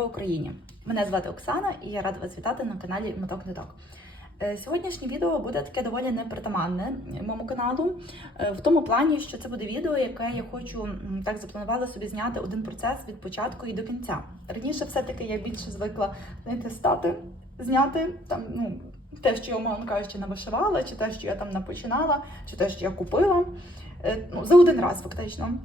Слава Україні! Мене звати Оксана і я рада вас вітати на каналі Моток Ниток. Е, Сьогоднішнє відео буде таке доволі непритаманне моєму каналу, е, в тому плані, що це буде відео, яке я хочу так запланувала собі зняти один процес від початку і до кінця. Раніше все-таки я більше звикла знаєте, стати, зняти там, ну, те, що я, умовно кажучи, навишивала, чи те, що я там напочинала, чи те, що я купила. Е, Ну, за один раз, фактично.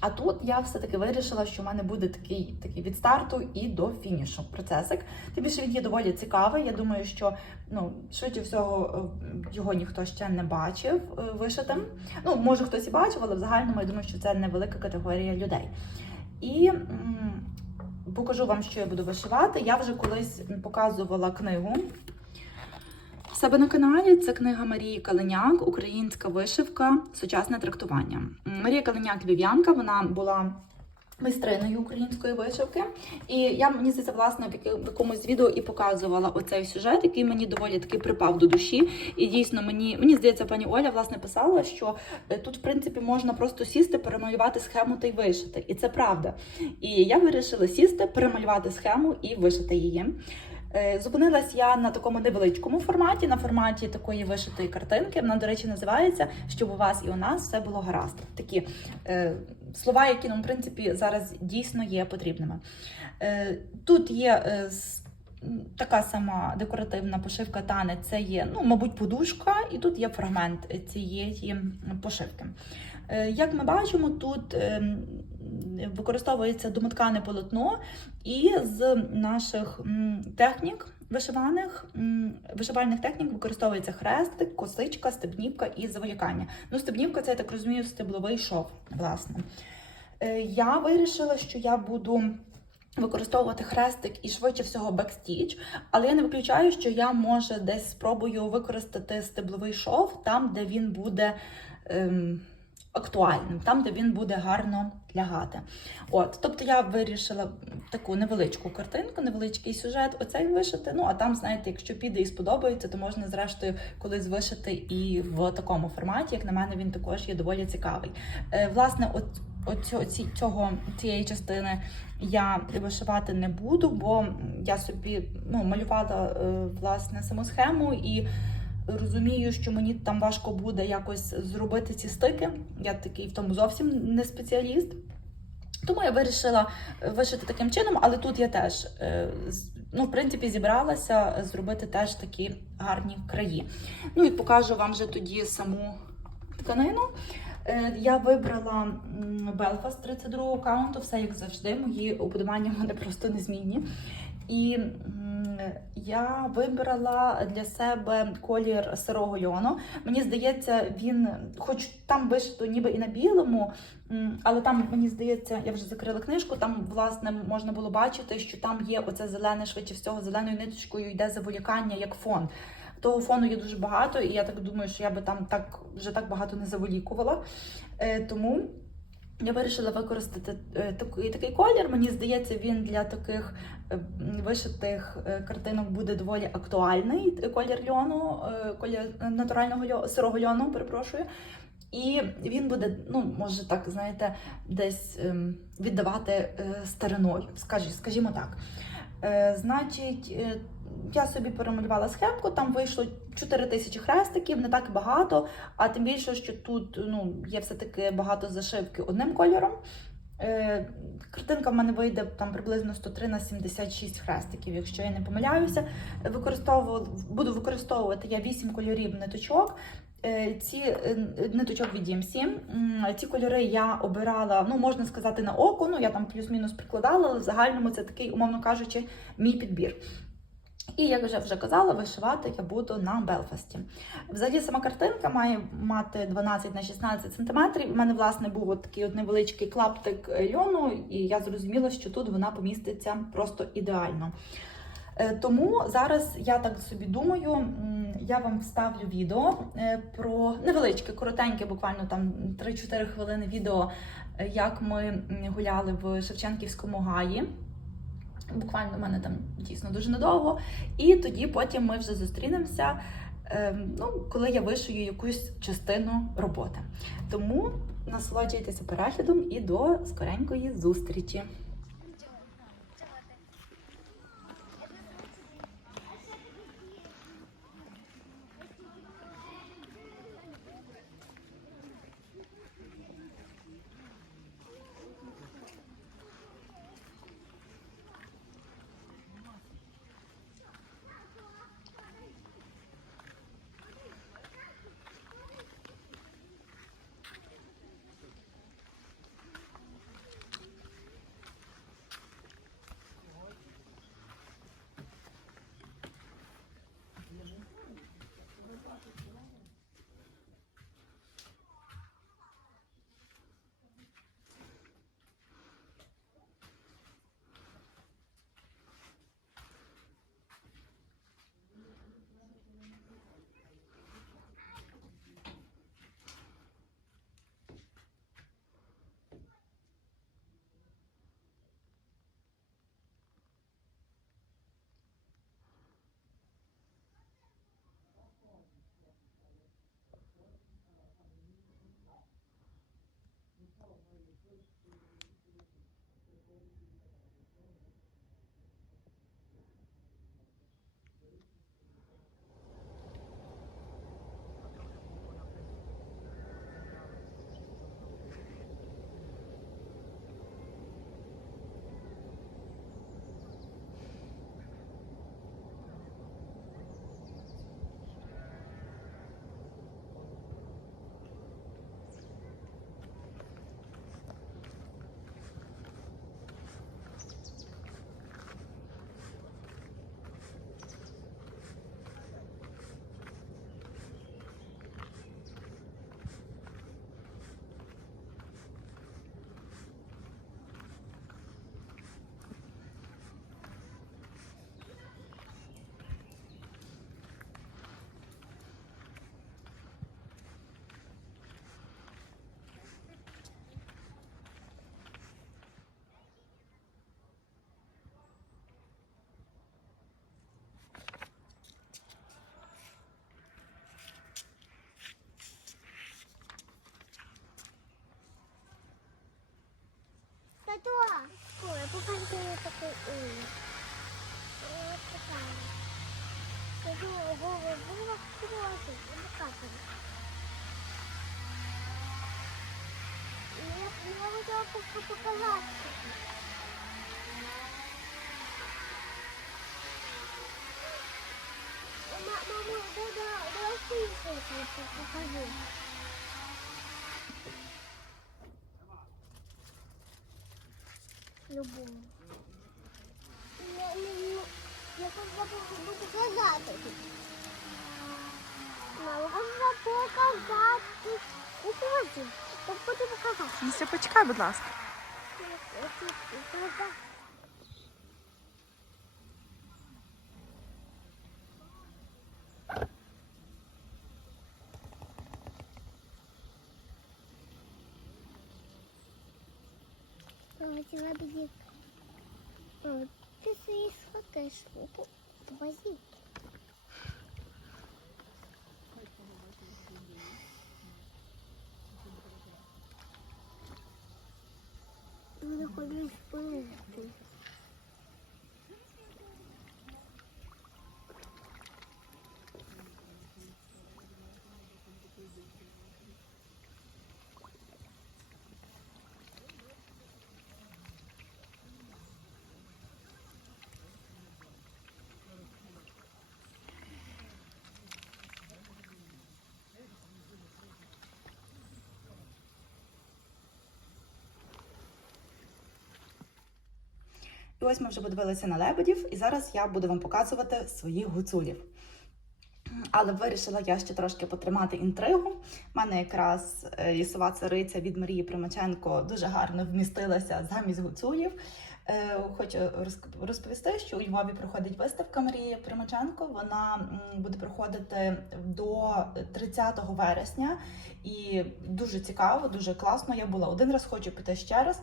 А тут я все-таки вирішила, що в мене буде такий, такий від старту і до фінішу процесик. Тим більше він є доволі цікавий. Я думаю, що ну, швидше всього е, його ніхто ще не бачив е, вишитим. Ну, може хтось і бачив, але в загальному я думаю, що це невелика категорія людей. І м, покажу вам, що я буду вишивати. Я вже колись показувала книгу. Себе на каналі це книга Марії Калиняк Українська вишивка, сучасне трактування. Марія Калиняк львів'янка, вона була майстриною української вишивки. І я мені здається, власне, в якомусь відео і показувала оцей сюжет, який мені доволі таки припав до душі. І дійсно мені мені здається, пані Оля власне писала, що е, тут, в принципі, можна просто сісти, перемалювати схему та й вишити. І це правда. І я вирішила сісти, перемалювати схему і вишити її. Е, Зупинилась я на такому невеличкому форматі, на форматі такої вишитої картинки. Вона, до речі, називається Щоб у вас і у нас все було гаразд. Такі е, слова, які нам, в принципі, зараз дійсно є потрібними. Е, тут є е, така сама декоративна пошивка танець, це є, ну, мабуть, подушка, і тут є фрагмент цієї пошивки. Е, Як ми бачимо, тут ем, використовується домоткане полотно, і з наших технік вишиваних вишивальних технік використовується хрестик, косичка, стебнівка і заволікання. Ну, стебнівка це я так розумію, стебловий шов, власне. Е, Я вирішила, що я буду. Використовувати хрестик і швидше всього бекстіч, але я не виключаю, що я може десь спробую використати стебловий шов там, де він буде ем, актуальним, там, де він буде гарно лягати. От, тобто я вирішила таку невеличку картинку, невеличкий сюжет, оцей вишити. Ну а там, знаєте, якщо піде і сподобається, то можна зрештою колись вишити і в такому форматі. Як на мене, він також є доволі цікавий. Е, власне, от. Оцю, цього цієї частини я вишивати не буду, бо я собі ну, малювала е, власне саму схему і розумію, що мені там важко буде якось зробити ці стики. Я такий в тому зовсім не спеціаліст. Тому я вирішила вишити таким чином, але тут я теж е, ну, в принципі, зібралася зробити теж такі гарні краї. Ну і покажу вам вже тоді саму тканину. Е, Я вибрала Belfast 32 каунту, все як завжди. Мої уподобання в мене просто незмінні. І я вибрала для себе колір сирого льону. Мені здається, він, хоч там вишито ніби і на білому, але там, мені здається, я вже закрила книжку, там, власне, можна було бачити, що там є оце зелене, швидше всього, зеленою ниточкою йде заволікання як фон. Того фону є дуже багато, і я так думаю, що я би там так вже так багато не заволікувала. Е, тому я вирішила використати е, такий, такий колір. Мені здається, він для таких е, вишитих е, картинок буде доволі актуальний. Колір льону, колір натурального льону, сирого льону, перепрошую. І він буде, ну, може так, знаєте, десь ем, віддавати стариною, скажімо так. Значить, я собі перемалювала схемку, там вийшло 4 тисячі хрестиків, не так багато, а тим більше, що тут ну, є все-таки багато зашивки одним кольором. Е, Картинка в мене вийде там приблизно 103 на 76 хрестиків, якщо я не помиляюся. Використовую, буду використовувати я 8 кольорів ниточок. Е, Ці е, ниточок від DMC. Ці кольори я обирала, ну можна сказати, на око. Ну я там плюс-мінус прикладала, але в загальному це такий, умовно кажучи, мій підбір. І як вже вже казала, вишивати я буду на Белфасті. Взагалі сама картинка має мати 12 на 16 см. У мене, власне, був от такий от невеличкий клаптик льону, і я зрозуміла, що тут вона поміститься просто ідеально. Е, Тому зараз я так собі думаю, я вам вставлю відео е, про невеличке, коротеньке, буквально там 3-4 хвилини відео, е, як ми гуляли в Шевченківському гаї. Буквально в мене там дійсно дуже недовго. І тоді потім ми вже зустрінемося, е, ну, коли я вишию якусь частину роботи. Тому насолоджуйтеся переглядом і до скоренької зустрічі. Тато, ой, покажи мені такий улик. Ось така. Скажу, кроти, покажи. Я, я хотіла поки показати. Ма- Мамо, да, давай покажу. Я, буду казати. Мама, можна показати. Не хочу. Я буду показати. Ну, все, почекай, будь ласка. Мама, тебя бедик. Мама, ты свои сфоткаешь руку. Возьми. Ну, Мы находимся І ось ми вже подивилися на лебедів, і зараз я буду вам показувати своїх гуцулів. Але вирішила я ще трошки потримати інтригу. У мене якраз е, лісова цариця від Марії Примаченко дуже гарно вмістилася замість гуцулів. Е, Хочу розповісти, що у Львові проходить виставка Марії Примаченко. Вона буде проходити до 30 вересня. І дуже цікаво, дуже класно. Я була один раз, хочу піти ще раз.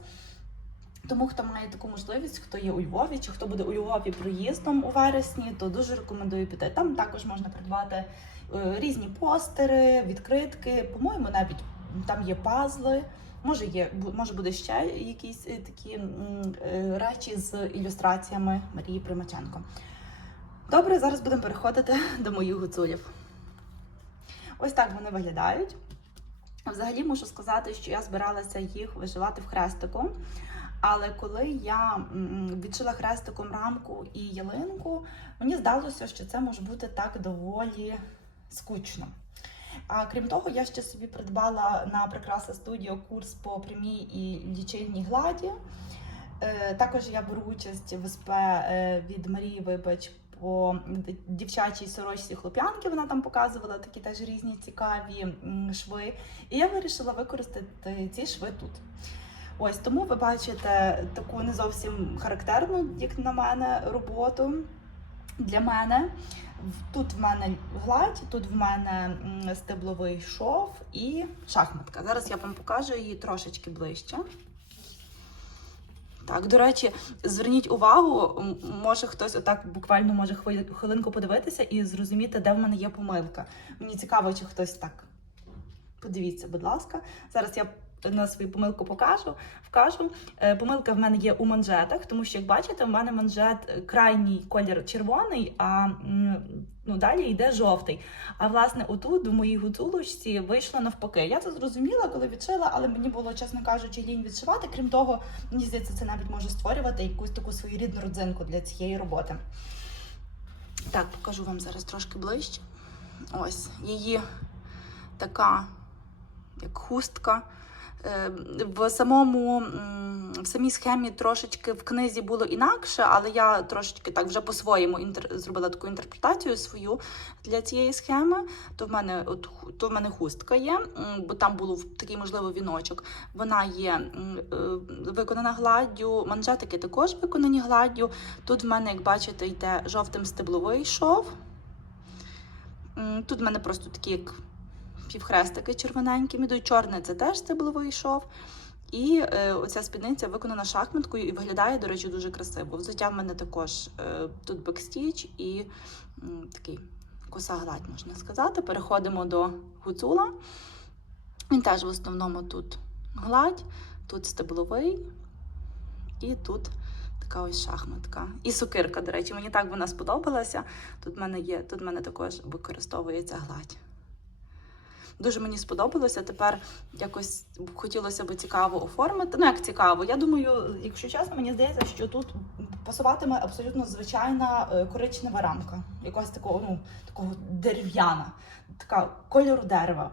Тому хто має таку можливість, хто є у Львові, чи хто буде у Львові проїздом у вересні, то дуже рекомендую піти. Там також можна придбати е, різні постери, відкритки. По-моєму, навіть там є пазли. Може, є може буде ще якісь е, такі е, речі з ілюстраціями Марії Примаченко. Добре, зараз будемо переходити до моїх гуцулів. Ось так вони виглядають. Взагалі можу сказати, що я збиралася їх виживати в хрестику. Але коли я м, відшила хрестиком рамку і ялинку, мені здалося, що це може бути так доволі скучно. А крім того, я ще собі придбала на Прикраса Студіо курс по прямій і лічильній гладі. Е, Також я беру участь в СП е, від Марії Вибач по дівчачій сорочці хлоп'янки. Вона там показувала такі теж різні цікаві шви. І я вирішила використати ці шви тут. Ось тому ви бачите таку не зовсім характерну, як на мене, роботу для мене. Тут в мене гладь, тут в мене стебловий шов і шахматка. Зараз я вам покажу її трошечки ближче. Так, до речі, зверніть увагу, може хтось отак буквально може хвилинку подивитися і зрозуміти, де в мене є помилка. Мені цікаво, чи хтось так. Подивіться, будь ласка. Зараз я на свою помилку покажу, вкажу. Е, Помилка в мене є у манжетах, тому що, як бачите, в мене манжет е, крайній колір червоний, а ну, далі йде жовтий. А власне, отут в моїй гуцулочці вийшло навпаки. Я це зрозуміла, коли відшила, але мені було, чесно кажучи, лінь відшивати. Крім того, мені здається, це навіть може створювати якусь таку своєрідну родзинку для цієї роботи. Так, покажу вам зараз трошки ближче. Ось її така, як хустка. Е, В самому в самій схемі трошечки в книзі було інакше, але я трошечки так вже по-своєму інтер... зробила таку інтерпретацію свою для цієї схеми. То в мене от то в мене хустка є, бо там був такий можливо віночок. Вона є е, виконана гладдю, манжетики також виконані гладдю. Тут в мене, як бачите, йде жовтим стебловий шов. Тут в мене просто такі як півхрестики червоненьким ідуть. Чорне це теж стебловий шов. І е, оця спідниця виконана шахматкою і виглядає, до речі, дуже красиво. Взуття в мене також е, тут бекстіч і м, такий коса гладь, можна сказати. Переходимо до гуцула. Він теж в основному тут гладь, тут стебловий. І тут така ось шахматка. І сукирка, до речі, мені так вона сподобалася. Тут в мене є, тут в мене також використовується гладь. Дуже мені сподобалося. Тепер якось хотілося б цікаво оформити. Ну, як цікаво. Я думаю, якщо чесно, мені здається, що тут пасуватиме абсолютно звичайна е, коричнева рамка. Якогось такого, ну, такого дерев'яна, така кольору дерева,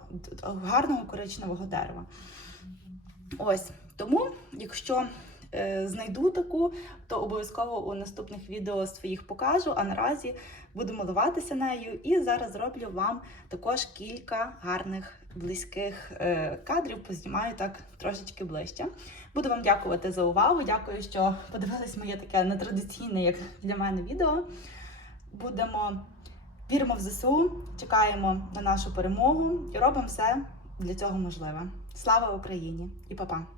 гарного коричневого дерева. Ось тому, якщо знайду таку, то обов'язково у наступних відео своїх покажу. А наразі буду милуватися нею. І зараз зроблю вам також кілька гарних близьких е, кадрів. Познімаю так трошечки ближче. Буду вам дякувати за увагу. Дякую, що подивились моє таке нетрадиційне, як для мене, відео. Будемо віримо в ЗСУ, чекаємо на нашу перемогу і робимо все для цього можливе. Слава Україні і па-па!